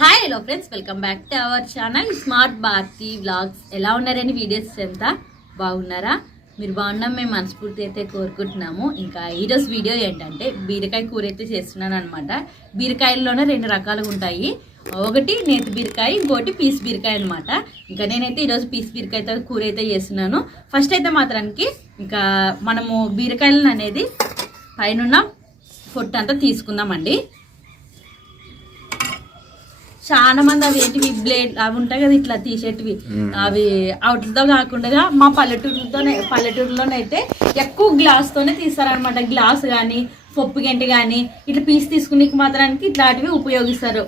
Hi hello friends, welcome back to our channel smart Bharati vlogs. ఎలా ఉన్నారని videos అంతా బాగున్నారా? మీరు బాగున్నాం మేము మనస్ఫూర్తి అయితే కోరుకుంటున్నాము. ఇంకా ఈరోజు వీడియో ఏంటంటే బీరకాయ కూర అయితే చేస్తున్నాను అనమాట. బీరకాయల్లోనే రెండు రకాలుగా ఉంటాయి, ఒకటి నేతి బీరకాయ, ఇంకోటి పీస్ బీరకాయ అనమాట. ఇంకా నేనైతే ఈరోజు పీస్ బీరకాయతో కూర అయితే చేస్తున్నాను. ఫస్ట్ అయితే మాత్రానికి ఇంకా మనము బీరకాయలను అనేది పైన పొట్టు అంతా తీసుకుందామండి. చాలా మంది అవి ఏంటివి బ్లేడ్ అవి ఉంటాయి కదా ఇట్లా తీసేటివి, అవి అవుట్లతో కాకుండా మా పల్లెటూరులోనైతే ఎక్కువ గ్లాస్ తోనే తీస్తారనమాట. గ్లాస్ కానీ పప్పు గంటి కానీ ఇట్లా పీస్ తీసుకునే మాత్రానికి ఇట్లాంటివి ఉపయోగిస్తారు.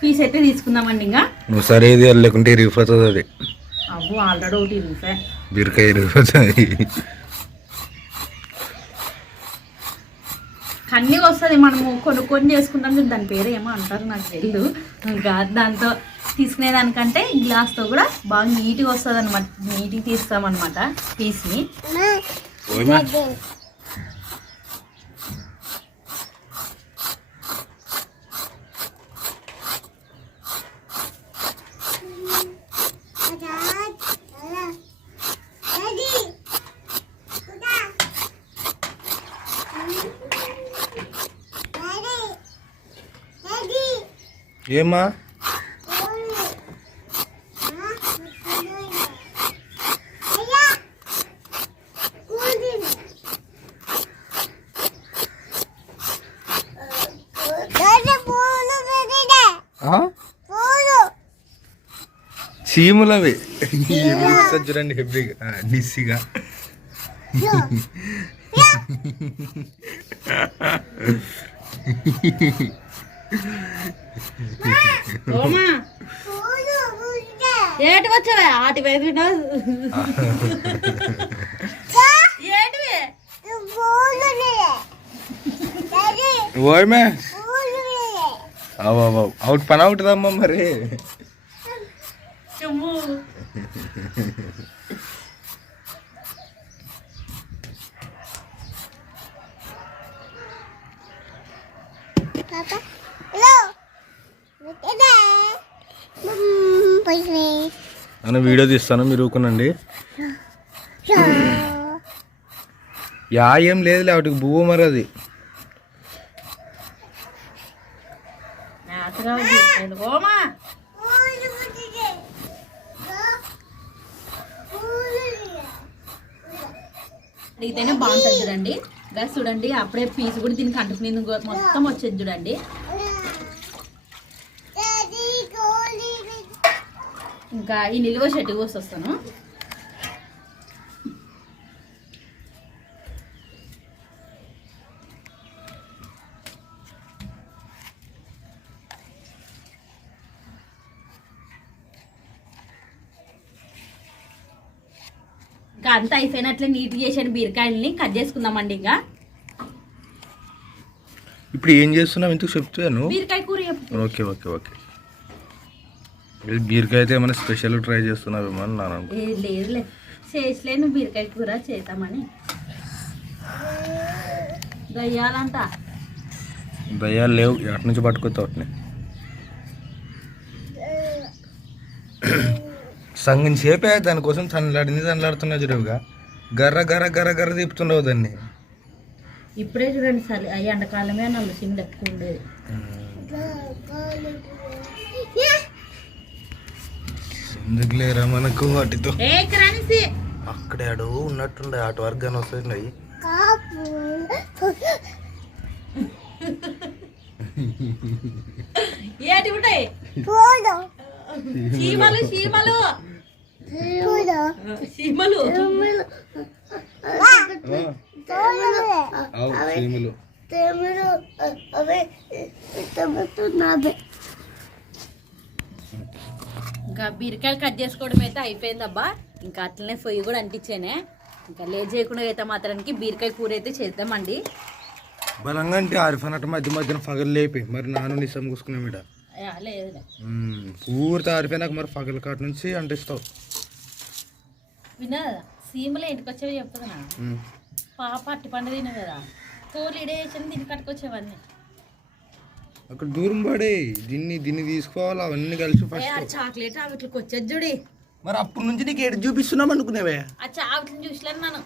పీస్ అయితే తీసుకుందామండి. ఇంకా నువ్వు సరేది లేకుంటే ఇరిగిపోతుంది. అది అవ్వు ఆల్రెడీ ఒకటి ఇరిగిపోయి బీరకాయ ఇరిగిపోతుంది. కన్నీగా వస్తుంది. మనము కొనుక్కొని చేసుకుంటాం, దాని పేరు ఏమో అంటారు నాకు తెలియదు. ఇంకా దాంతో తీసుకునేదానికంటే గ్లాస్తో కూడా బాగా నీట్గా వస్తుంది అనమాట. నీట్గా తీస్తామన్నమాట పీస్ని. ఏమా చీములవి చూడండి హెవీగా నిస్సిగా. ఏటి వచ్చావా ఆటి వైపు ఓయమే అవుట్ పని అవుతుందమ్మా మరి. అన్న వీడియో తీస్తాను, మీరు ఊకునండి. యా ఏం లేదులే వాటికి బువ్వ మరి. అది అడిగితేనే బాగుంటుంది చూడండి. గ్యాస్ చూడండి, అప్పుడే పీస్ కూడా దీనికి అంటుకుని మొత్తం వచ్చేది చూడండి. ఇంకా ఈ నిలువ చెట్టు కోసి వస్తాను. ఇంకా అంతా అయిపోయినట్లే నీట్ చేసిన బీరకాయలని కట్ చేసుకుందామండి. ఇంకా ఇప్పుడు ఏం చేస్తున్నావు ఎందుకు చెప్తాను? బీరకాయ కూర. Okay okay okay. బీరకాయ అయితే ఏమైనా స్పెషల్ ట్రై చేస్తున్నావేమో అని నాన్న. లేదులే, చేసలేను బీరకాయ కూర చేద్దామని. దయ్యాలంట దయ్యాలు లేవు, ఎటు నుంచి పట్టుకొస్తా వాటిని. సంగం చేపే దానికోసం చల్లలాడుతున్నా చూడవుగా. గర్ర గర్ర గర్ర గర్ర తిప్పుతుండవు దాన్ని. ఇప్పుడే చూడండి సార్, అవి ఎండాకాలమే నన్ను సింగ్ ఎక్కువ ఉండేది. ఎందుకు లేరా మనకు వాటితో. అక్కడే అడుగు ఉన్నట్టుండే అటు వర్గాన్ని వస్తున్నాయి. ఏంటి ఉంటాయి చీమలు చీమలు చీమలు ఇంకా బీరకాయలు కట్ చేసుకోవడం అయితే అయిపోయిందబ్బా. ఇంకా అట్లనే పొయ్యి కూడా అంటించానే. ఇంకా లేట్ చేయకుండా అయితే మాత్రానికి బీరకాయ కూర అయితే చేద్దామండి. బలంగా అంటే ఆరిపోయినట్టు మధ్య మధ్యన పగలు లేపి మరి నాన్న నిసం కూసుకునే మీద లేదు పూర్తి ఆరిపోయినాక మరి పగల కాటు నుంచి అంటిస్తావు. విన్నా సీమలో ఇంటికి వచ్చేవి చెప్తుందా పాప అట్టి పండు తిన కదా, తోలు ఇడేసి దీన్ని కట్టుకొచ్చేవన్నీ. అక్కడ దూరం పడే దీన్ని తీసుకోవాలి అవన్నీ కలిసి ఫస్ట్. చాక్లెట్ ఆవిట్లకి వచ్చేది చూడి. మరి అప్పటి నుంచి నీకు ఎటు చూపిస్తున్నాం అనుకునేవే? ఆ చావిట్లని చూసలేను నేను.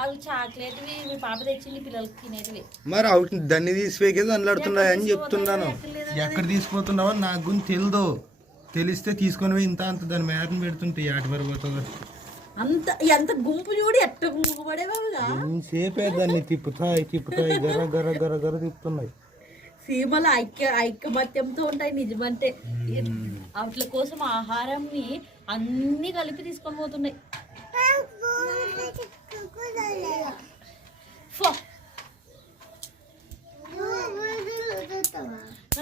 అవి చాక్లెట్వి మీ పాప తెచ్చింది పిల్లలకి తినేటివి. మరి అవి దాన్ని తీసిపోయి దానిలాడుతున్నాయి అని చెప్తున్నాను. ఎక్కడ తీసుకుపోతున్నావో నాకు గురించి తెలియదు. తెలిస్తే తీసుకొని ఇంత అంత దాని మేరని పెడుతుంటే ఆటి వరకు పోతుంది. అంత ఎంత గుంపు చూడు ఎట్ట గుంపు పడేవాళ్ళ సేపే దాన్ని తిప్పుతాయి గర గర గర గర తిప్పుతున్నాయి. సీమలు ఐకమత్యంతో ఉంటాయి నిజమంటే. వాటి కోసం ఆహారంని అన్ని కలిపి తీసుకొని పోతున్నాయి.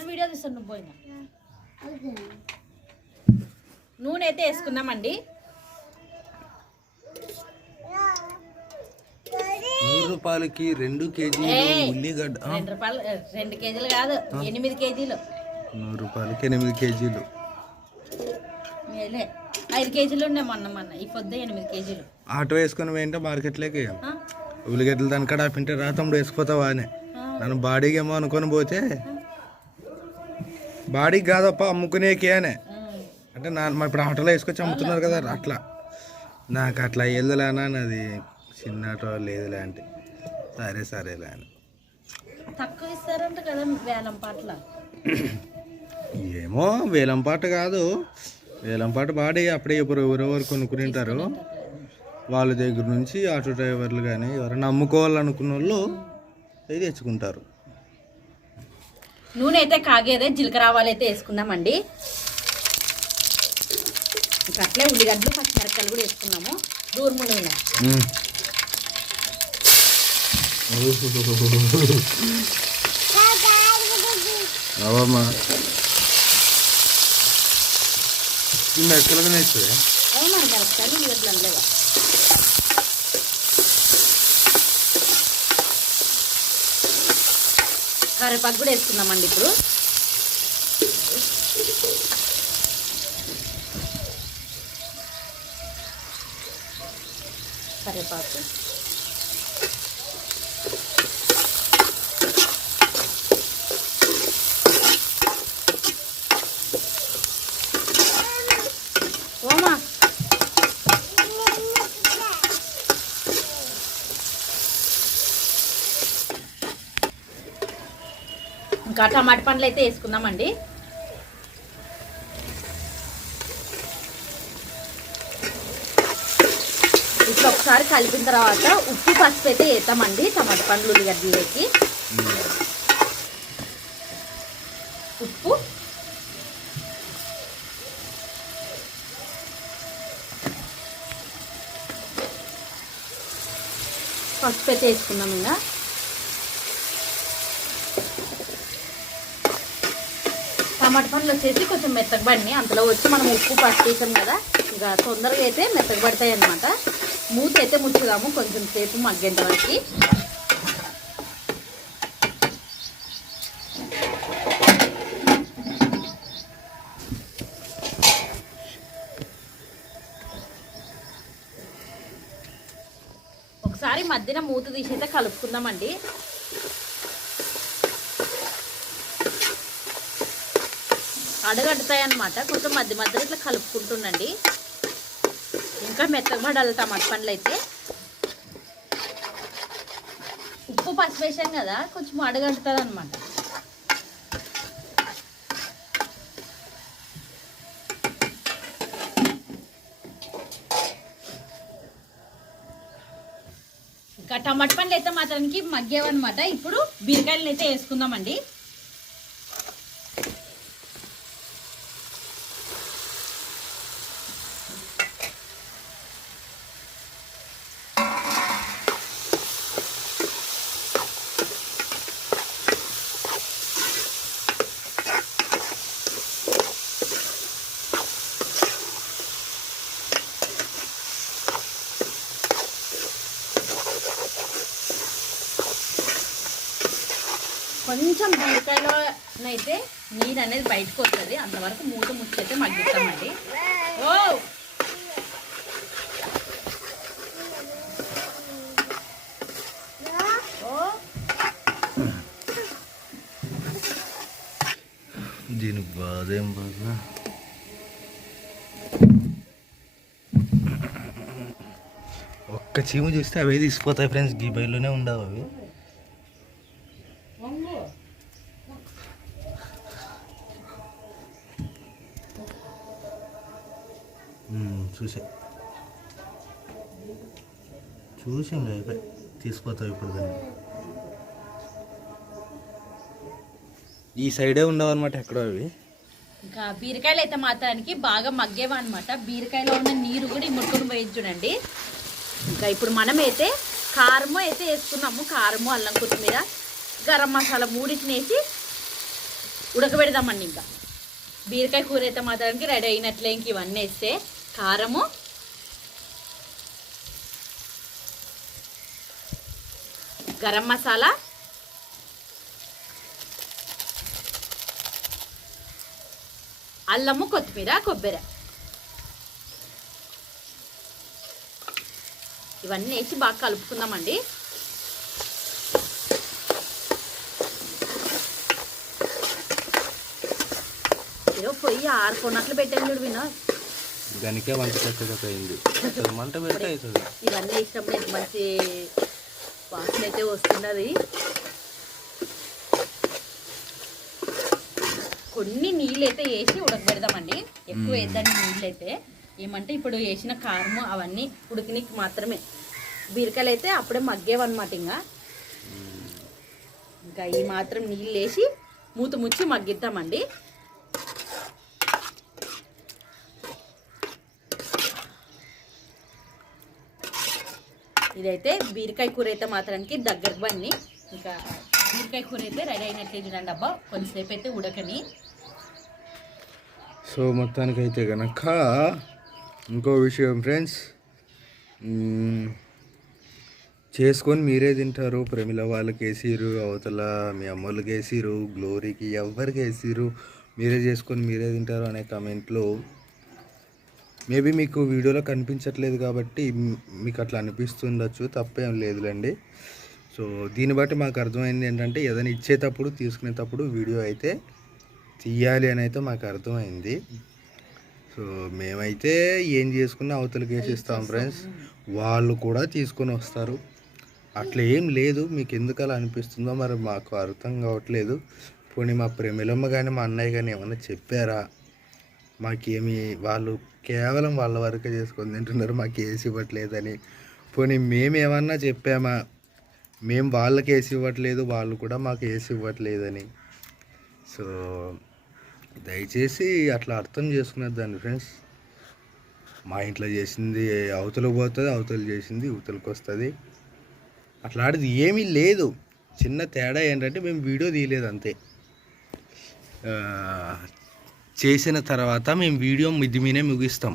వీడియో తీస్తాను. నువ్వు పోయినా నూనె అయితే వేసుకున్నామండి. 100 రూపాయలకి 2 కేజీలు ఉల్లిగడ్డ. 2 రూపాయలు 2 కేజీలు కాదు 8 కేజీలు. 100 రూపాయలకి 8 కేజీలు. 5 కేజీలు ఉండే మొన్న ఈ పొద్దు 8 కేజీలు. ఆటో వేసుకొని పోయింటే మార్కెట్లోకి ఉల్లిగడ్డలు దానికాడ ఆపింటే రా తమ్ముడు వేసుకుపోతావా అని నన్ను బాడీకి ఏమో అనుకొని పోతే బాడీకి కాదప్ప అమ్ముకునేకే అనే అంటే ఇప్పుడు ఆటోలో వేసుకొచ్చి అమ్ముతున్నారు కదా అట్లా. నాకు అట్లా వెళ్ళలేనా అది చిన్న ఆటో లేదులే అంటే సరేలే అని. తక్కువ ఇస్తారంట కదా వేలం పాటల. ఏమో వేలం పాట కాదు, వేలం పాట బాడీ అప్పుడే ఎవరెవరు కొనుక్కునింటారు వాళ్ళ దగ్గర నుంచి ఆటో డ్రైవర్లు కానీ ఎవరైనా అమ్ముకోవాలనుకున్న వాళ్ళు అది తెచ్చుకుంటారు. నూనె అయితే కాగేదే జీలకర్ర ఆవాలు అయితే వేసుకుందామండి. ఇంకా అట్లే ఉల్లిగడ్డలు పచ్చిమిరపకాయలు కూడా వేసుకున్నాము. దూరము నూనె అవమ్మా మెక్కలుగానే ఇస్తుంది. అవునా మిరపకాయలు ఉల్లిగడ్డలు అనలేవా? కరివేపాకు కూడా వేసుకుందామండి ఇప్పుడు. కరివేపాకు ఓమా ఇంకా టమాటా పండ్లు అయితే వేసుకుందామండి. ఇట్లా ఒకసారి కలిపిన తర్వాత ఉప్పు పసుపు అయితే వేస్తామండి టమాటా పండ్లు ఉల్లిగడ్డలకి. ఉప్పు పసుపు అయితే వేసుకుందాం. ఇంకా టమాటా పండ్లు వచ్చేసి కొంచెం మెత్తగా పడినాయి. అంతలో వచ్చి మనం ఉప్పు పసుపు వేసాం కదా ఇక తొందరగా అయితే మెత్తగా పడతాయి అన్నమాట. మూత అయితే ముచ్చుదాము కొంచెం సేపు మగ్గేంత వరకు. ఒకసారి మధ్యన మూత తీసైతే కలుపుకుందామండి. అడగడతాయి అన్నమాట. కొంచెం మధ్య మధ్యలో ఇట్లా కలుపుకుంటుండండి. ఇంకా మెత్తగా పడాలి టమాటా పండ్లు అయితే. ఉప్పు పసుపు వేసాం కదా కొంచెం అడగడుతుంది అనమాట. ఇంకా టమాటా పండ్లు అయితే మాత్రానికి మగ్గేవన్నమాట. ఇప్పుడు బీరకాయలను అయితే వేసుకుందామండి. కొంచెం బీరకాయలో అయితే నీరు అనేది బయటకు వస్తుంది. అంతవరకు మూత ముచ్చైతే మగ్గిస్తామండి. ఓ దీనికి బాధ ఏం బాధ. ఒక్క చీము చూస్తే అవే తీసిపోతాయి ఫ్రెండ్స్. గీ బయలునే ఉండవు అవి. చూసాం అయిపోయి తీసిపోతావు ఇప్పుడు దాన్ని. ఈ సైడే ఉండవు అనమాట ఎక్కడో అవి. ఇంకా బీరకాయలు అయితే మాత్రానికి బాగా మగ్గేవా అనమాట. బీరకాయలో ఉన్న నీరు కూడా ముట్టుకొని పోయి చూడండి. ఇంకా ఇప్పుడు మనమైతే కారము అయితే వేసుకున్నాము. కారము, అల్లం, కొత్తిమీర, గరం మసాలా మూడింటిని వేసి ఉడకబెడదామండి. ఇంకా బీరకాయ కూర అయితే మాత్రానికి రెడీ అయినట్లే. ఇంక ఇవన్నీ వేస్తే కారము, గరం మసాలా, అల్లము, కొత్తిమీర, కొబ్బరి ఇవన్నీ వేసి బాగా కలుపుకుందామండి. ఏదో పొయ్యి ఆరుకున్నట్లు పెట్టాను చూడు వినా. దానికే వంట అయింది. మంట పెడితే అవుతుంది. ఇవన్నీ ఇష్టం లేదు. మంచి వాసన అయితే వస్తున్నది. కొన్ని నీళ్ళు అయితే వేసి ఉడకబెడదామండి. ఎక్కువ వేద్దాన్ని నీళ్ళు అయితే. ఏమంటే ఇప్పుడు వేసిన కారము అవన్నీ ఉడికినకి మాత్రమే. బీరకాయలు అయితే అప్పుడే మగ్గేవన్నమాట. ఇంకా ఈ మాత్రం నీళ్ళు వేసి మూత ముచ్చి మగ్గిద్దామండి. ఇదైతే బీరకాయ కూర అయితే మాత్రానికి దగ్గరకు బండి. ఇంకా బీరకాయ కూర అయితే రెడీ అయినట్లే చూడండి. అబ్బా కొంతసేపు అయితే ఉడకని. సో మొత్తానికైతే కనుక ఇంకో విషయం ఫ్రెండ్స్, చేసుకొని మీరే తింటారు. ప్రమిళ వాళ్ళకి వేసిరు, అవతల మీ అమ్మోళ్ళకి వేసిరు, గ్లోరీకి ఎవరికి వేసిరు, మీరే చేసుకొని మీరే తింటారు అనే కామెంట్లో మేబీ మీకు వీడియోలో కనిపించట్లేదు కాబట్టి మీకు అట్లా అనిపిస్తుండొచ్చు. తప్పేం లేదులేండి. సో దీన్ని బట్టి మాకు అర్థమైంది ఏంటంటే ఏదైనా ఇచ్చేటప్పుడు తీసుకునేటప్పుడు వీడియో అయితే తీయాలి అని అయితే మాకు అర్థమైంది. సో మేమైతే ఏం చేసుకున్నా అవతలకి వేసిస్తాం ఫ్రెండ్స్. వాళ్ళు కూడా తీసుకొని వస్తారు. అట్లా ఏం లేదు. మీకు ఎందుకు అలా అనిపిస్తుందో మరి మాకు అర్థం కావట్లేదు. పోనీ మా ప్రేమిలమ్మ కానీ మా అన్నయ్య కానీ ఏమన్నా చెప్పారా? మాకేమి వాళ్ళు కేవలం వాళ్ళ వరకే చేసుకొని తింటున్నారు, మాకు వేసి ఇవ్వట్లేదని. పోనీ మేమేమన్నా చెప్పామా? మేము వాళ్ళకి వేసి ఇవ్వట్లేదు, వాళ్ళు కూడా మాకు వేసి ఇవ్వట్లేదని. సో దయచేసి అట్లా అర్థం చేసుకునేదాన్ని ఫ్రెండ్స్. మా ఇంట్లో చేసింది అవతలకు పోతుంది, అవతలు చేసింది ఇవతలకు వస్తుంది. అట్లాంటిది ఏమీ లేదు. చిన్న తేడా ఏంటంటే మేము వీడియో తీయలేదు అంతే. చేసిన తర్వాత మేము వీడియో మిద్ది మీనే ముగిస్తాం.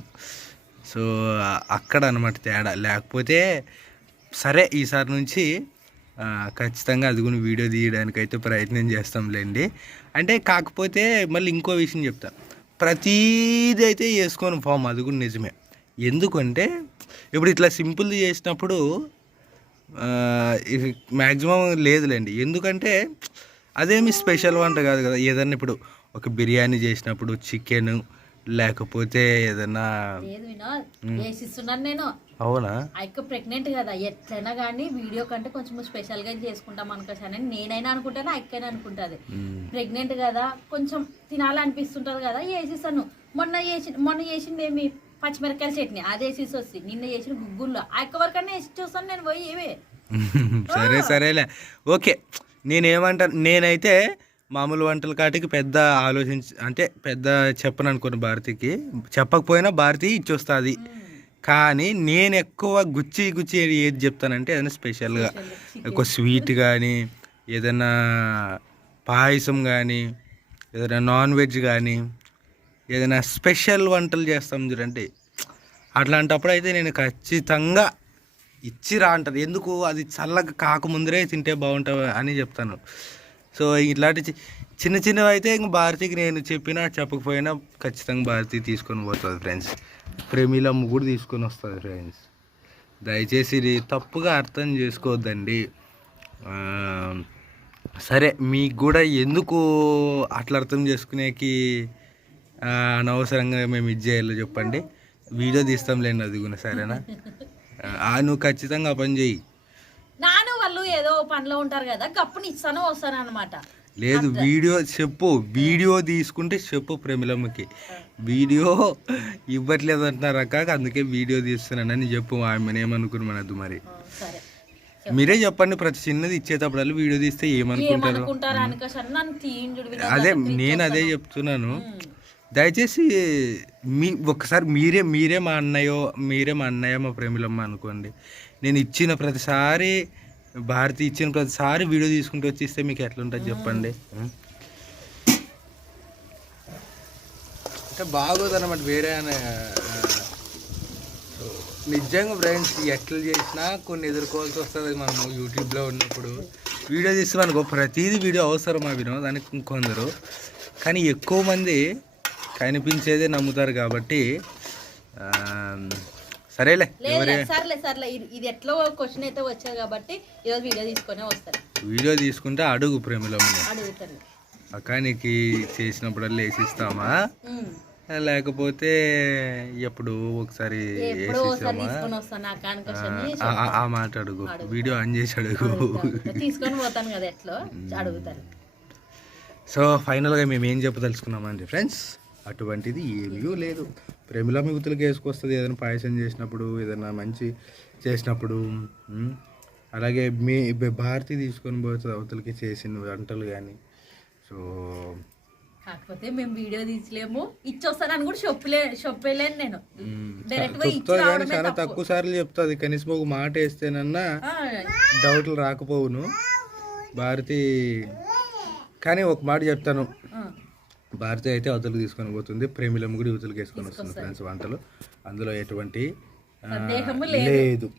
సో అక్కడ అనమాట తేడా. లేకపోతే సరే ఈసారి నుంచి ఖచ్చితంగా అది కూడా వీడియో తీయడానికైతే ప్రయత్నం చేస్తాంలేండి. అంటే కాకపోతే మళ్ళీ ఇంకో విషయం చెప్తా. ప్రతీది అయితే చేసుకొని ఫామ్, అది కూడా నిజమే. ఎందుకంటే ఇప్పుడు ఇట్లా సింపుల్ చేసినప్పుడు మ్యాక్సిమం లేదులేండి. ఎందుకంటే అదేమి స్పెషల్ వంట కాదు కదా. ఏదన్నా ఇప్పుడు ఒక బిర్యానీ చేసినప్పుడు చికెన్ లేకపోతే ఏదన్నా వేసిస్తున్నాను నేను. అవునా? అక్క ప్రెగ్నెంట్ కదా, ఎట్లయినా కానీ వీడియో కంటే కొంచెం స్పెషల్గా చేసుకుంటాం అనుకోసాను. నేనైనా అనుకుంటాను, అక్కైనా అనుకుంటుంది. ప్రెగ్నెంట్ కదా కొంచెం తినాలనిపిస్తుంటుంది కదా, వేసిస్తాను. మొన్న చేసింది ఏమి పచ్చిమిరకాయల చట్నీ, అది వేసేసి వస్తుంది. నిన్న చేసిన గుగ్గుల్లో అక్క వరకన్నా వేసి చూస్తాను నేను పోయి ఏవే. సరేలే ఓకే. నేనేమంటాను, నేనైతే మామూలు వంటల కాటికి పెద్ద అంటే పెద్ద చెప్పను అనుకోను. భారతికి చెప్పకపోయినా భారతి ఇచ్చొస్తుంది. కానీ నేను ఎక్కువ గుచ్చి ఏది చెప్తానంటే ఏదైనా స్పెషల్గా ఒక స్వీట్ కానీ, ఏదైనా పాయసం కానీ, ఏదైనా నాన్ వెజ్ కానీ, ఏదైనా స్పెషల్ వంటలు చేస్తాం చూడండి. అట్లాంటప్పుడు అయితే నేను ఖచ్చితంగా ఇచ్చిరా అంటది. ఎందుకు? అది చల్లగా కాకముందరే తింటే బాగుంటుంది అని చెప్తాను. సో ఇట్లాంటి చిన్నవి అయితే ఇంక భారతికి నేను చెప్పినా చెప్పకపోయినా ఖచ్చితంగా భారతి తీసుకొని పోతుంది ఫ్రెండ్స్. ప్రేమిలమ్మ కూడా తీసుకొని వస్తుంది ఫ్రెండ్స్. దయచేసి ఇది తప్పుగా అర్థం చేసుకోవద్దండి. సరే మీకు కూడా ఎందుకు అట్లా అర్థం చేసుకునేకి అనవసరంగా మేము ఇది చేయాలో చెప్పండి. వీడియో తీస్తాంలేండి అది కూడా, సరేనా? నువ్వు ఖచ్చితంగా ఆ పని చెయ్యి. నాను వాళ్ళు ఏదో పనిలో ఉంటారు కదా, గప్పుని ఇస్తాను వస్తాను అనమాట. లేదు, వీడియో చెప్పు, వీడియో తీసుకుంటే చెప్పు ప్రేమిలమ్మకి. వీడియో ఇవ్వట్లేదు అంటున్నారు అక్క, అందుకే వీడియో తీస్తున్నానని చెప్పు. ఆమె ఏమనుకుని మనద్దు మరి. మీరే చెప్పండి, ప్రతి చిన్నది ఇచ్చేటప్పుడు వీడియో తీస్తే ఏమనుకుంటారు? అదే నేను అదే చెప్తున్నాను. దయచేసి ఒకసారి మీరే మా అన్నయ్య మా ప్రేమిలమ్మ అనుకోండి. నేను ఇచ్చిన ప్రతిసారి, భారతి ఇచ్చిన ప్రతిసారి వీడియో తీసుకుంటూ వచ్చి ఇస్తే మీకు ఎట్లుంటుంది చెప్పండి? అంటే బాగోదన్నమాట. వేరే నిజంగా ఫ్రెండ్స్, ఎట్లా చేసినా కొన్ని ఎదుర్కోవాల్సి వస్తుంది. మనము యూట్యూబ్లో ఉన్నప్పుడు వీడియో తీస్తే మనకు ప్రతిదీ వీడియో అవసరం వినోదానికి కొందరు, కానీ ఎక్కువ మంది కనిపించేదే నమ్ముతారు కాబట్టి సరేలే. సర్లే ఇది ఎట్లా క్వశ్చన్ అయితే వచ్చాయి కాబట్టి ఈరోజు వీడియో తీసుకొని వస్తారు. వీడియో తీసుకుంటే అడుగు ప్రేమిలమ్మని, అక్క నీకు చేసినప్పుడల్లా వేసిస్తామా, లేకపోతే ఎప్పుడు ఒకసారి ఆ మాట అడుగు. వీడియో ఆన్ చేసి అడుగు, తీసుకొని పోతాను కదా ఎట్లా అడుగుతాను. సో ఫైనల్గా మేము ఏం చెప్పదలుచుకున్నామండి ఫ్రెండ్స్, అటువంటిది ఏమీ లేదు. ప్రేమిలమ్మ యువతలకి వేసుకొస్తుంది ఏదైనా పాయసం చేసినప్పుడు, ఏదైనా మంచి చేసినప్పుడు. అలాగే భారతి తీసుకొని పోతుంది అవతలకి చేసిన వంటలు కానీ. సో కాకపోతే మేము వీడియో తీసలేము, ఇచ్చొస్తానని కూడా చెప్పలేను నేను. కానీ చాలా తక్కువ సార్లు చెప్తుంది. కనీసం ఒక మాట వేస్తేనన్నా డౌట్లు రాకపోవును భారతి. కానీ ఒక మాట చెప్తాను, భారతి అయితే అవతలకు తీసుకొని పోతుంది, ప్రేమిలమ్మ కూడా యువతలకు వేసుకొని వస్తుంది ఫ్రెండ్స్ వంటలు. అందులో ఎటువంటి లేదు.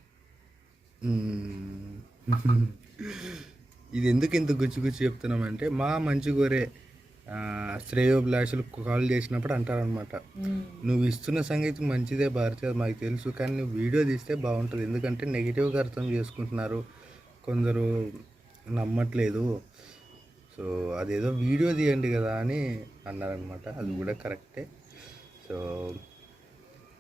ఇది ఎందుకు ఇంత గుచ్చి చెప్తున్నామంటే, మా మంచి కోరే శ్రేయోభిలాషులు కాల్ చేసినప్పుడు అంటారనమాట, నువ్వు ఇస్తున్న సంగతి మంచిదే భారతి, అది మాకు తెలుసు, కానీ నువ్వు వీడియో తీస్తే బాగుంటుంది. ఎందుకంటే నెగిటివ్గా అర్థం చేసుకుంటున్నారు కొందరు, నమ్మట్లేదు. సో అదేదో వీడియో తీయండి కదా అని అన్నారనమాట. అది కూడా కరెక్టే. సో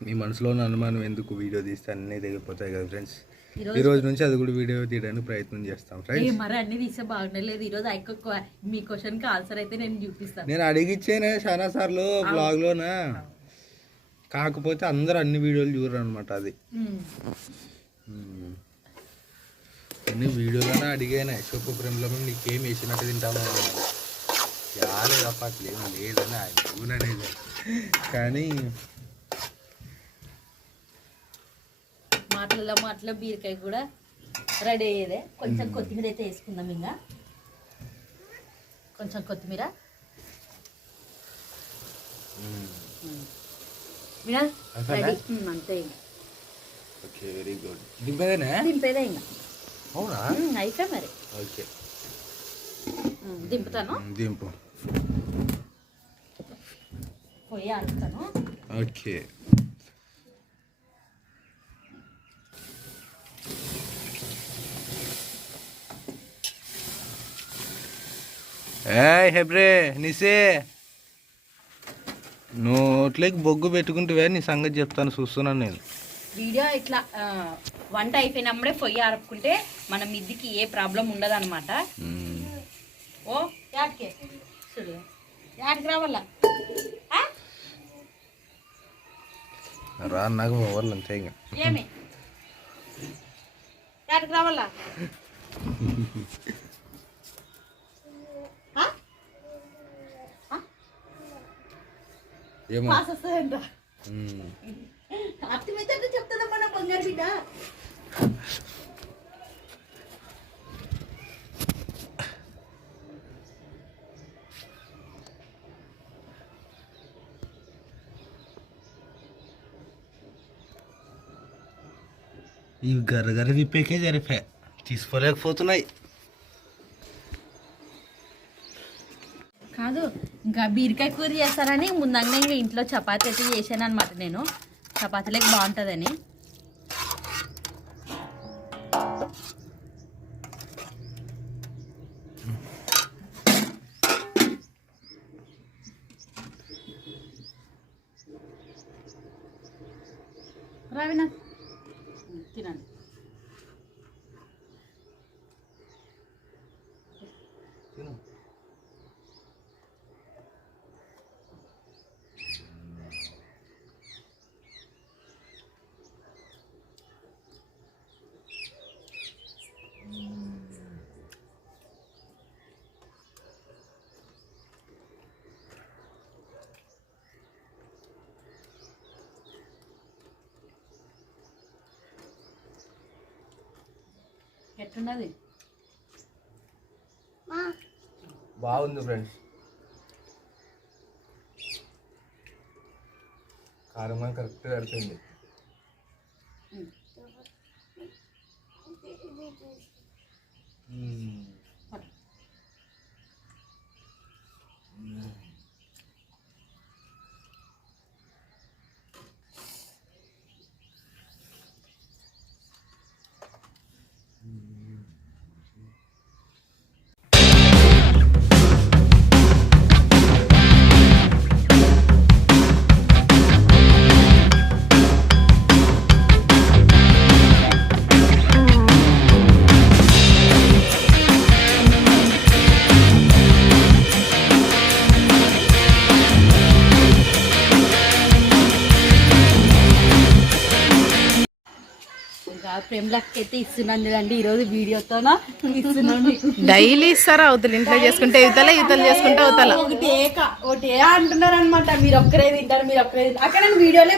మీ మనసులో ఉన్న అనుమానం ఎందుకు, వీడియో తీస్తే అన్నీ తెగిపోతాయి కదా ఫ్రెండ్స్. ఈ రోజు నుంచి అది కూడా వీడియో తీయడానికి ప్రయత్నం చేస్తాం ఫ్రెండ్స్. మరి అన్ని తీస్తే బాగుండలేదు. ఈ రోజు మీ క్వశ్చన్ కి ఆన్సర్ అయితే నేను చూపిస్తాను. నేను అడిగిచ్చానే చాలా సార్లు బ్లాగ్లోనా, కాకపోతే అందరు అన్ని వీడియోలు చూడరు అనమాట. అది అన్ని వీడియోలోనే అడిగానే, చెప్పు ప్రేమలో నీకేం వేసినట్టు తింటామో లేదు తప్ప అట్లేమో లేదని అనేది. కానీ మాటల్లో బీరకాయ కూడా రెడీ అయ్యేదే. కొంచెం కొత్తిమీర అయితే వేసుకుందాం, ఇంకా కొంచెం కొత్తిమీర. రెడీ అంతే. Okay, very good. దింపేదే ఇంకా. అవునా? అయిపోయి మరి. ఓకే, దింపుతాను. దింపు. పొయ్యి ఆడుతాను. ఓకే. హెబ్రే నిసే, నోట్లోకి బొగ్గు పెట్టుకుంటే నీ సంగతి చెప్తాను, చూస్తున్నాను నేను. వీడియో ఇట్లా వంట అయిపోయినప్పుడే పొయ్యి ఆడుకుంటే మన మిద్దికి ఏ ప్రాబ్లం ఉండదు అనమాట. ఓ యాడికి చూడు, యాడికి రావాలా రా, నాకు పోవాలి అంతే. ఇంకా ఏమి యాడికి రావాలా? అర్థమైతే చెప్తుందమ్మా నా బంగారు బిడ్డ. ఇవి గర్ర విప్పేకే జరిపే తీసుకోలేకపోతున్నాయి. కాదు, ఇంకా బీరకాయ కూర చేస్తారని ముందంగా ఇంకా ఇంట్లో చపాతీ అయితే చేశాను అనమాట. నేను చపాతీలకు బాగుంటుందని. రావి నాకు తినండి. ఎట్టున్నది? బాగుంది ఫ్రెండ్స్. కారం కరెక్ట్గా సరిపోయింది. ప్రేమలకి అయితే ఇస్తున్నాను కదండి ఈరోజు వీడియోతోనా ఇస్తున్నాను. డైలీ ఇస్తారా? అవతల ఇంట్లో చేసుకుంటే యువతలు చేసుకుంటే అవతల ఒకటి అంటున్నారు అనమాట. మీరు ఒక్కరే తింటారు, మీరు ఒక్కరే అక్కడ నేను వీడియోలో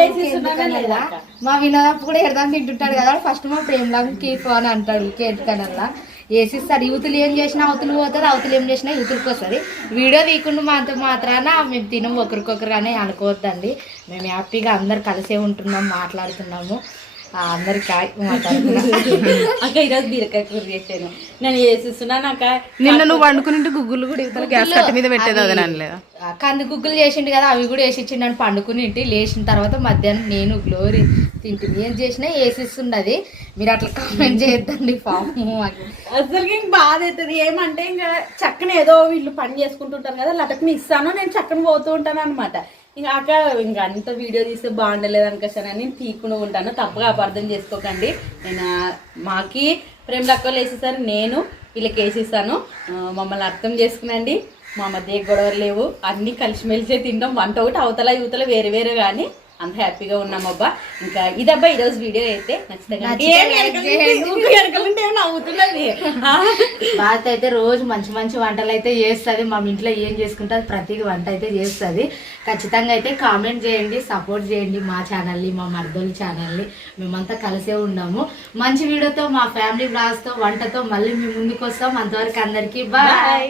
వేసిస్తున్నాను. మా వినోదప్పు కూడా ఎడదాం తింటుంటాడు కదా, ఫస్ట్ మా ప్రేమలాకి ఫోన్ అంటాడు కేట్కనల్లా వేసిస్తారు. యూతులు ఏం చేసినా అవతులు పోతుంది, అవతులు ఏం చేసినా యూతులకు వస్తుంది. వీడియో తీయకుండా మాతో మాత్రాన మేము తినం ఒకరికొకరు అని అనుకోవద్దండి. మేము హ్యాపీగా అందరు కలిసే ఉంటున్నాం, మాట్లాడుతున్నాము. అందరికి అక్క ఈరోజు బీరకాయ కూర చేసాను నేను వేసిస్తున్నాను. అక్క నిన్న నువ్వు వండుకుని గుగ్గులు కూడా ఇవతల గ్యాస్ కట్ట మీద పెట్టేది అది అనలేదా? కంది గుగ్గులు చేసిండు కదా, అవి కూడా వేసిచ్చిండు. పండుకుని లేచిన తర్వాత మధ్యాహ్నం నేను గ్లోరీ తింటుంది ఏం చేసినా వేసిస్తున్నది. మీరు అట్లా కామెంట్ చేయొద్దండి పాపము. అసలు ఇంక బాధ అవుతుంది. ఏమంటే ఇంకా చక్కని ఏదో వీళ్ళు పని చేసుకుంటుంటారు కదా, లటక్ని ఇస్తాను, నేను చక్కని పోతూ ఉంటాను అనమాట. ఇంకా అక్క ఇంకా అంత వీడియో తీస్తే బాగుండలేదు అనుకోసాను నేను తీయకుండా ఉంటాను. తప్పుగా అపార్థం చేసుకోకండి. నేను మాకి ప్రేమలక్కలు వేసేసారు, నేను వీళ్ళకి వేసిస్తాను. మమ్మల్ని అర్థం చేసుకునండి. మా మధ్య గొడవలు లేవు, అన్నీ కలిసిమెలిసే తింటాం. వంట ఒకటి అవతల యువతల వేరే వేరే కానీ అంత హ్యాపీగా ఉన్నాం అబ్బా. ఇంకా ఇదబ్బా ఈరోజు వీడియో అయితే నవ్వుతున్నది. బాధ అయితే రోజు మంచి మంచి వంటలు అయితే చేస్తుంది. మా ఇంట్లో ఏం చేసుకుంటుంది ప్రతి వంట అయితే చేస్తుంది. ఖచ్చితంగా అయితే కామెంట్ చేయండి, సపోర్ట్ చేయండి మా ఛానల్ని, మా మర్దోలి ఛానల్ని. మేమంతా కలిసే ఉన్నాము. మంచి వీడియోతో మా ఫ్యామిలీ బ్లాగ్స్తో వంటతో మళ్ళీ మేము ముందుకు వస్తాం. అంతవరకు అందరికీ బాయ్.